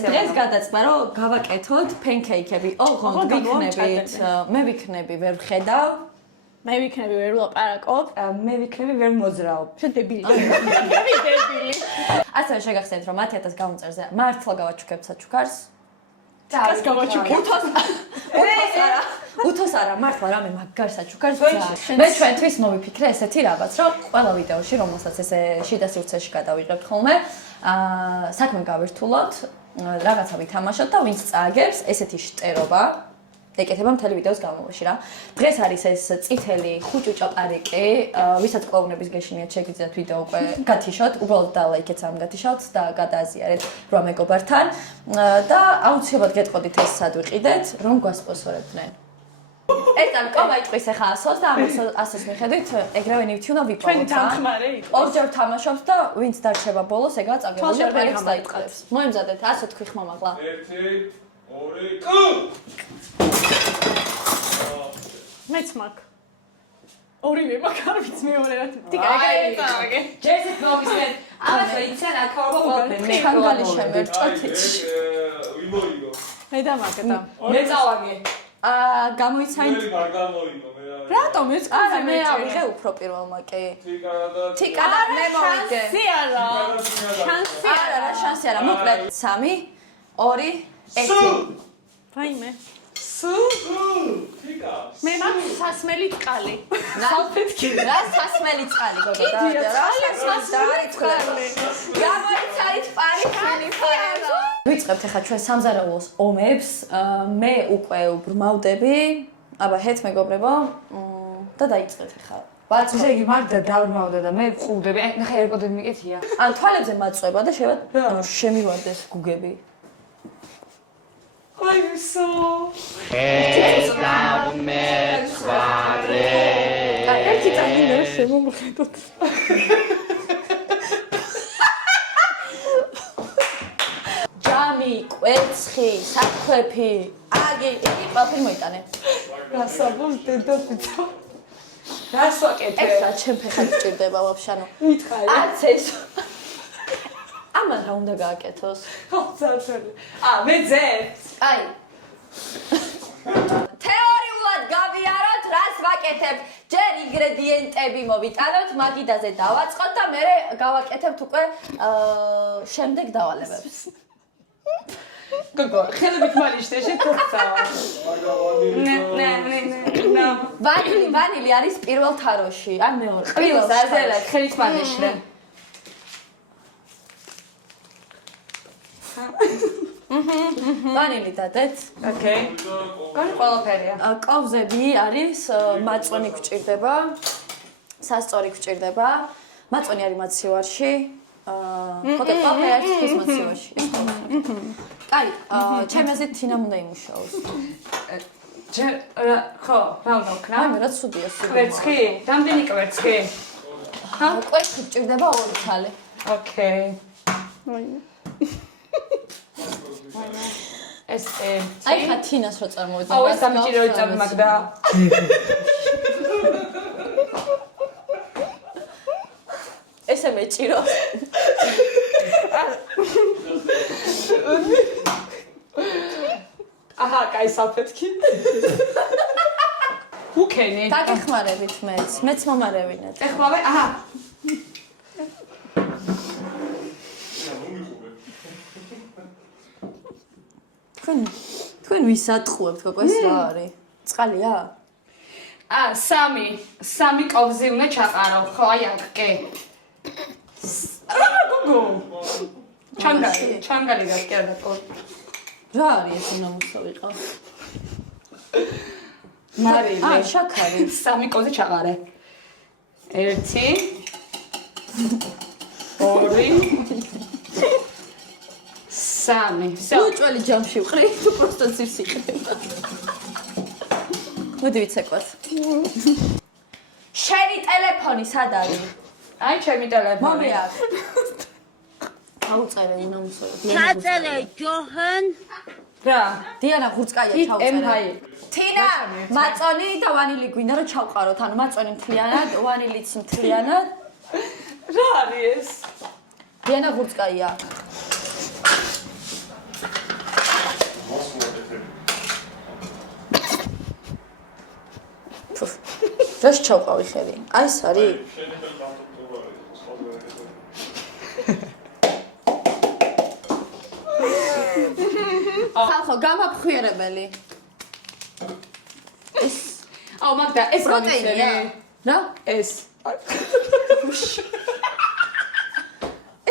დღეს გადაწყდა რომ გავაკეთოთ pancake-ები. ოღონდ ვიქნებით, მე ვიქნები ვერ ვხედავ. მე ვიქნები ვერ ვლაპარაკობ. მე ვიქნები ვერ მოძრაობ. შენ დებილი. მე დებილი. ასევე შეგახსენეთ რომ 10,000 გამომწერზე მართლა გავაჩუქებთ საჩუქარს. ჩას გავაჩუქებთ. უთოს არა, მართლა რამე მაგარ საჩუქარს. მე ჩვენთვის მოვიფიქრე ესეთი რაღაც, რომ ყველა ვიდეოში, რომელსაც ესე შიდა სივრცეში გადავიღებთ ხოლმე, საქმე გავირთულოთ, რაღაცა ვითამაშოთ და ვინც წააგებს ესეთი შტერობა ეკეთება მთელი ვიდეოს განმავლობაში რა. დღეს არის ეს წითელი ხუჭუჭა პარიკი, ვისაც კლოუნების გეშინიათ შეგიძლიათ ვიდეო უკვე გათიშოთ, უბრალოდ დალაიქეთ ამ გათიშოთ და გადააზიარეთ რა მეგობართან და აუცილებლად გეტყოდით ეს სად ვიყიდეთ, რომ გვასპონსორებდნენ. ეს ამ კომა იტყვის ახლა 100-ს და ამ 100-ს მიხედვით ეგრევე ნივთი უნდა ვიპოვოთ. ჩვენი თანხმარე იყო. ორჯერ თამაშობთ და ვინც დარჩება ბოლოს, ეგაა წაგებული პარიკს დაიწყებს. მოემზადეთ 100 თქვი ხმამაღლა. 1 2 კუ მეც მაგ. ორივე მაგ არ ვიცი მეორე რა. ტიკა ეგრე წავაგე. ჯერზეთ მოგისმენ. ამას იციან აქაობა ყველაფერი. ხანგალი შემერჭოთიც. ვიმოიგო. მე დამაგდა. მე წავაგე. გამოიცაინთ. მე არ გამოიგო მე რა. რატომ ეს არა მე ავიღე უფრო პირველმა კი. თიკა და და მე მოვიგე. შანსი არა. შანსი არა რა შანსი არა. მოკლედ 3 2 1. ვაიმე. სუ თიკა მე მაგ სასმელი წყალი. სალფეტკი. რა სასმელი წყალი გოგო და რა სასმელი წყალი. გამოიცაინთ პარიქანი ფარა. ვიწყებთ ახლა ჩვენ სამზარეულოს ომებს. მე უკვე ბრმავდები. აბა ჰეთ მეგობრებო და დაიწყეთ ახლა. ესე იგი მარდა დავრმავდა და მე ყუდები. ნახე ერკოდები მიკეთია. ან თვალებზე მაწვება და შემივარდეს გუგები. აი ვისო ერთი წამინა შემომხედოთ. ჯამი, კვერცხი, საფქვეფი, აგი, იგი ყველაფერი მოიტანე. გასაბოს დედოფიცა. რას ვაკეთე? ეს რა ჩემ ფეხად გჭირდება ვაფშე ანუ. მითხარი. არც ეს. ამან რა უნდა გააკეთოს? ხოცავსელი. მე ძე? აი. თეორიულად გავიაროთ, რას ვაკეთებ. ჯერ ინგრედიენტები მოვიტანოთ, მაგიდაზე დავაწყოთ და მე გავაკეთებთ უკვე შემდეგ დავალებებს. გოგო, ხელებით მალიშტე შეგწავა. ნე. ვანილი არის პირველ თაროში, ან მეორე. პირველ ზაზელა ხელით მალიშტე. ვანილი დადეთ. ოკეი. გონი ყველაფერია. კოვზები არის, მაწვენი გვჭირდება, სასწორი გვჭირდება, მაწვენი არის მაცივარში. მოკეთ ყველაფერი არის ხის მაცივარში. კაი, ჩემი აზრით თინამ უნდა იმუშაოს. ხო, რა უნდა ვქნა? აი, რა ცუდია სულ. კვერცხი? რამდენი კვერცხი? კვერცხი გვჭირდება 2 თალე. ოკეი. ვაიმე. ეს აი, ხა თინას რო წარმოვიდგინე. აუ ეს დამჭირო წამაგდა. ესე მეჭირო. აჰა, კაი საფეთქი. უკენი. დაგეხმარებით მეც მომარევინეთ. ეხლავე, აჰა. თქვენ ვისატყუებთ გოგო ეს რა არის? წყალია? 3 კოვზი უნდა ჩაყარო. ხო, აი აქ, კი. რა გოგო? ჩანგალი გაკერდა თო. რა არის ეს უნდა მოსავიყო? მარილი. შაქარი. 3 კოვზი ჩაყარე. 1 2 3. всё. უჭველი ჯამში ვყრი, თუ просто ძირს იყრება. მოდი ვიცეკვათ. შენი ტელეფონი სად არის? აი ჩემი ტელეფონი. მომია. აუწერე უნდა მოსავიყო. ჩაწერე ჯოჰან რა? დიანა ღურწკაია იტ ჩავწერე. ემჰაი. თინა, მაწონი და ვანილი გვინდა რომ ჩავყაროთ. ანუ მაწონი მთლიანად, ვანილიც მთლიანად. რა არის ეს? დიანა ღურწკაია. რას ჩავყავი ხელი? აი ეს არის? შენი ხელი გამწუხარია ხალხო, გამაფხვიარებელი. ეს აუ მაგდა ეს პროტეინია. რა? ეს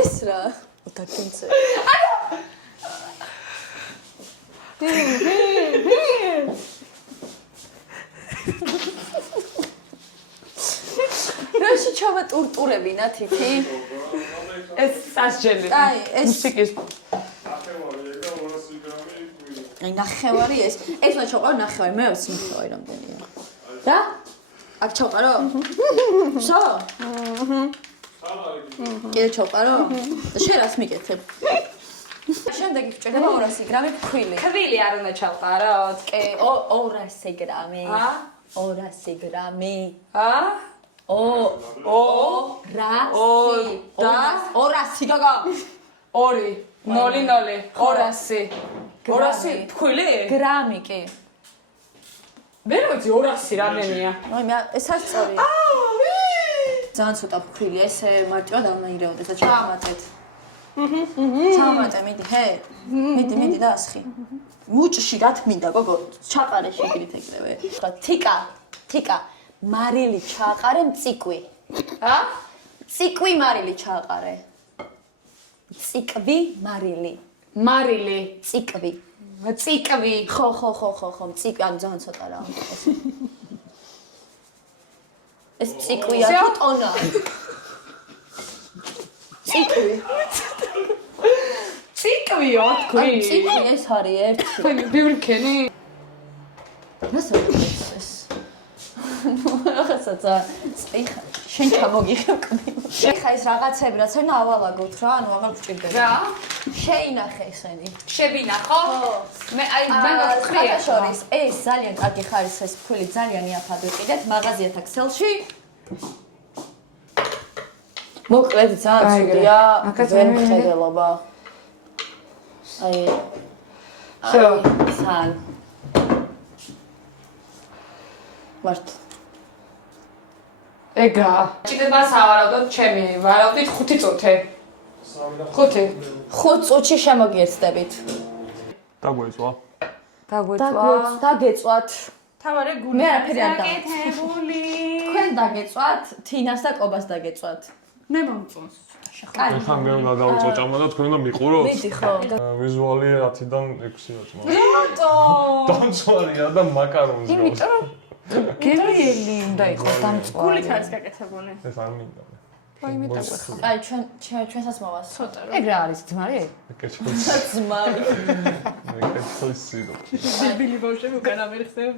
ეს რა? უთაკინცე. რაში ჩავატურტურებინა თითი? ეს სასჯელი აი, ეს მუსიკის აი ნახევარი ეს. ეს უნდა ჩავყარო ნახევარი, მე ვიცი ნახევარი რამდენია. რა? აქ ჩავყარო? ვსო? კიდე ჩავყარო? და შენ რას მიკეთებ? შემდეგ გჭირდება 200 გრამი ფქვილი. ქვილი არ უნდა ჩავყაროთ. კი, 200 გრამი. 200 გრამი. 200 გოგო. 200 200 ფქვილი? გრამი კი. მე რა ვიცი 200 რამდენია? აი მე ეს არ სწორია. ძალიან ცოტა ფქვილია, ესე მარტივად ამაირეოდეს და ჩამატეთ. ჩამატე, მიდი, ჰე. მიდი და ასხი. მუჭში რა თმინდა, გოგო, ჩაყარე შეგრით ეგრევე. ხა თიკა, მარილი ჩაყარე მწიკვი. მწიკვი მარილი ჩაყარე. მწიკვი მარილი. მარილი, მწიკვი. მწიკვი. ხო, მწიკვი, ანუ ძალიან ცოტა რა. ეს მწიკვია თუ ტონა? მწიკვი. ციკვიო თქვი. მწიკვი ეს არის ერთი. თქვენი ბიურქენი? რასა ეს? რაღაცა წიხა. შენ ჩამოგიხევ კბილში. ეხა ეს რაღაცები რაც არის ავალაგოთ რა, ანუ აღარ გჭირდება. რა? შეინახე ხენი. შევინახო? მე აი მე ხარია შორის ეს ძალიან კარგი ხარისხის ფული ძალიან იაფად ვიყიდეთ მაღაზიათა ქსელში. მოკლედ ძალიან ცუდია ვერ მხედელობა. აი სან ვართ ეგა ჭირებას ავარავდოთ ჩემი ვარავდით 5 წუთი 5 წუთში შემოგიერთდებით დაგვეწვა დაგეწვათ თავარი გული მე არაფერი არ გაკეთებული თქვენ დაგეწვათ თინას და კობას დაგეწვათ მე მომწონს კარი ხან მე უნდა დავწოჭამა და თქვენ უნდა მიყუროთ მიდი ხო ვიზუალი 10-დან 6 რაჭმა რატო დამწვარია და მაკარონს იმიტომ რომ გემრიელი უნდა იყოს დამწვარი გულით არის გაკეთებული ეს არ მინდა აი მე დაგვეხმარა აი ჩვენსაც მოვას ცოტა რომ ეგ რა არის ძმარი ეკეჩოს ძმარი ეკეჩოს სიდო ბიბილი ბავშვები უკან ამერხებ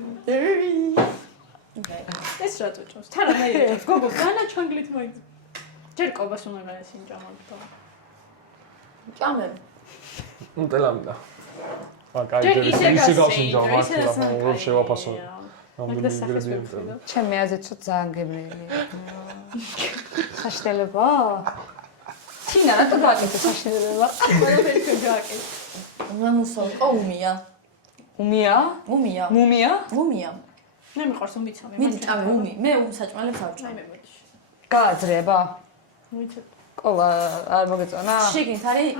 ეს რატო ჭოს თან რა მეერებს გოგო განა ჩანგლით მაინც ჯერ კობას უნდა განსინჯამოთ ჭამე ნუტელა აკაი ჯერ ისე გავსინჯავ მართლა შევაფასო მაგდა სახეს ვეფხიდო ჩემი აზრით ძალიან გემრიელი საშინელება თინა რატო გააკეთე საშინელება ყველაფერი თქვენ გააკეთე მამუსო უმია მე მიყვარს უმიცამი მიდი ჭამე უმი მე უმსაჭმელებს არ ჭამე მე მოდი გააძრება მოიცე ყოლა არ მოგეწონა შეგინთ არის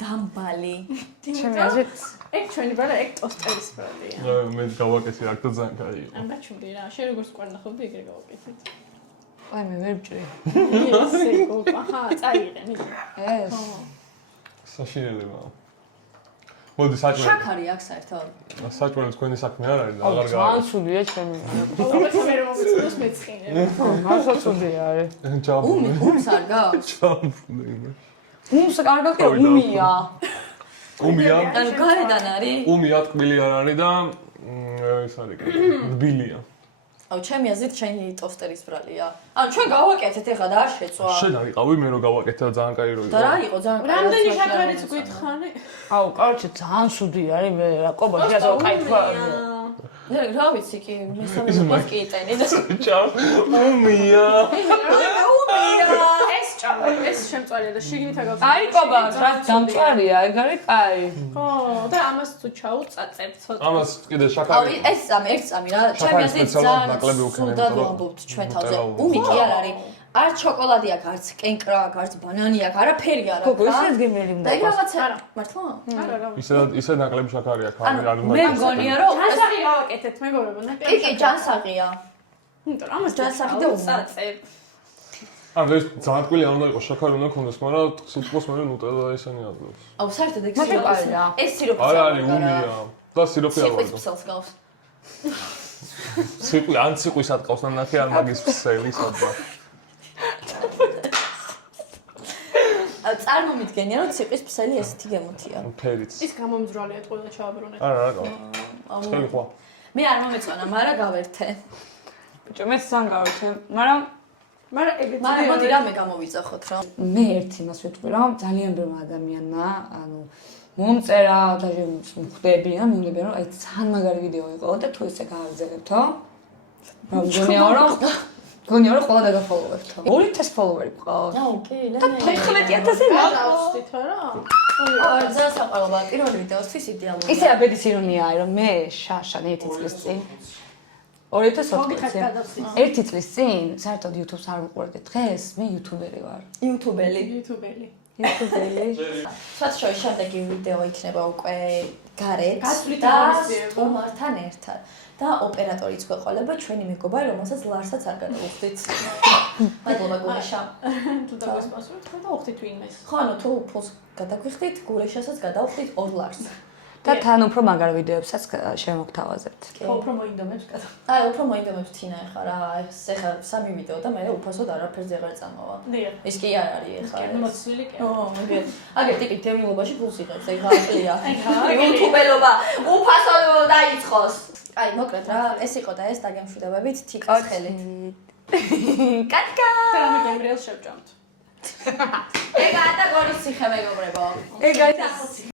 დამბალი ჩემი აზრით ეგ ჩვენი ბარა ეგ ტოსტერის ბრალია მე გავაკეთე აქ და ძალიან კაი იყო ან გაჩვდი რა შენ როგორც ყვარნახობდი ეგრე გავაკეთეთ აი მე ვერ ვჭრი ესე გოგო აჰა წაიღენ ის ეს საშინელება მოდი საჭმელი შაქარი აქვს საერთოდ საჭმელი თქვენი საქმე არ არის და აღარ ძალიან სულია ჩემი ოღონდ მე რომ მოწოდოს მეცხინე მასაცუდია არის ჯაბუნე უმს არ გაქვს ჯაბუნე უმს კარგად უმია უმია ანუ გარედან არის უმია ტკბილი არ არის და ეს არის ტკბილია აუ ჩემი აზრით ჩემი ტოსტერის ბრალია ანუ ჩვენ გავაკეთეთ ეხლა და არ შეწვა შენ არიყავი მე რომ გავაკეთე და ძალიან კაი რო იყო და რა იყო ძალიან კაი რამდენი შაქარიც გითხარი აუ კარჩე ძალიან სუდი არის მე რა კობაში ასე кайფა რა ვიცი კი მესამე კი იტენი და ჭამ უმია ეს ჭამ ეს შემწვარია და შიგნით აგავს. აი კობა, რა დამწვარია, ეგ არის კაი. ხო, და ამას თუ ჩაუწაწებ ცოტა. ამას კიდე აუ შაქარი. ეს წამი, ერთ წამი რა. ჩემი აზრით ძალიან ნაკლები უქნები, სუდად იმიტომ რომ ვამბობთ ჩვენ თავზე. უმი კი არ არის. არ შოკოლადი აქვს, არც კენკრა აქვს, არც ბანანი აქვს, არაფერი არ აქვს. გოგო, ისე გემრიელი და ეგ რაღაცა მართლა? არა, ისე ნაკლები შაქარი აქვს, არ მე მგონია რომ ჯანსაღი გავაკეთეთ მეგობრებო, ნაკლები. კი, ჯანსაღია. იმიტომ ამას ჯანსაღი და უწაწებ. ანუ ეს ძალიან ტკბილი არ უნდა იყოს, შაქარი უნდა ქონდეს, მაგრამ სიტყვის მე ნუტელა და ისენი ადგილს. აუ საერთოდ ეგ მათი ყალია. ეს სიროპი არა, არის უმია. და სიროპი არ სიყვის ვარ. ფსელს გავს. სიყვი, ან სიყვის ატყავს და ნახე არ მაგის ფსელი სადღაც. წარმომიდგენია რომ სიყვის ფსელი ესეთი გემოთია. ფერიც. ის გამომძრვალია ყველა ჩააბრუნეთ. არა, რა. წელი ხო. მე არ მომეწონა, მაგრამ გავერთე. ბიჭო, მე სამ გავიქე, მაგრამ მაგრამ ეგეთი მაგრამ მოდი რამე გამოვიძახოთ რა. მე ერთ იმას ვიტყვი რომ ძალიან ბევრმა ადამიანმა, ანუ მომწერა და ხვდები და მიუნები რომ აი ძალიან მაგარი ვიდეო იყო და თუ ისე გავაგზავნებთო. მგონია რომ ყველა დაგაფოლოვებთო. 2000 ფოლოვერი ყავს. აუ კი, და 15000-ზე გადავსდით რა. აა ძალიან საყვარელია პირველი ვიდეოსთვის იდეალურია. ისე აბედის ირონიაა რომ მე შაშა 1 წლის წინ 2004 წელს ერთი წლის წინ საერთოდ YouTube-ს არ ვუყურებდი. დღეს მე YouTuber-ი ვარ. იუთუბელი. YouTube-ელი. YouTuber-ი. სად შოის შემდეგი ვიდეო იქნება უკვე გარეთ გასვლით და ღონისძიება. სტუმართან ერთად. და ოპერატორიც გვეყოლება ჩვენი მეგობარი, რომელსაც ლარსაც არ გადავუხდით. მადლობა გულეშა. თუ დაგვესპასურეთ, ხო და უხდით ვინმეს. ხო, ანუ თუ ფულს გადაგვიხდით, გულეშასაც გადავუხდით 2 ლარს. და თან უფრო მაგარ ვიდეოებსაც შემოგთავაზებთ. ხო, უფრო მოინდომებს კადა. აი, უფრო მოინდომებს თინა ეხა რა, ეს ეხა 3 ვიდეო და მე უფასოდ არაფერზე აღარ წამოვა. დიახ. ის კი არ არის ეხა. კი, მოცლილი კი. ო, მოგეთ. აგერ ტიპით დევნილობაში ფულს იღებს, ეხა აკლია. იუთუბელობა უფასოდ დაიწყოს. აი, მოკლედ რა, ეს იყო და ეს დაგემშვიდობებით თიკას ხელი. კატკა! და მე გემრიელს შევჭამთ. ეგაა და გორის ციხე მეგობრებო. ეგ არის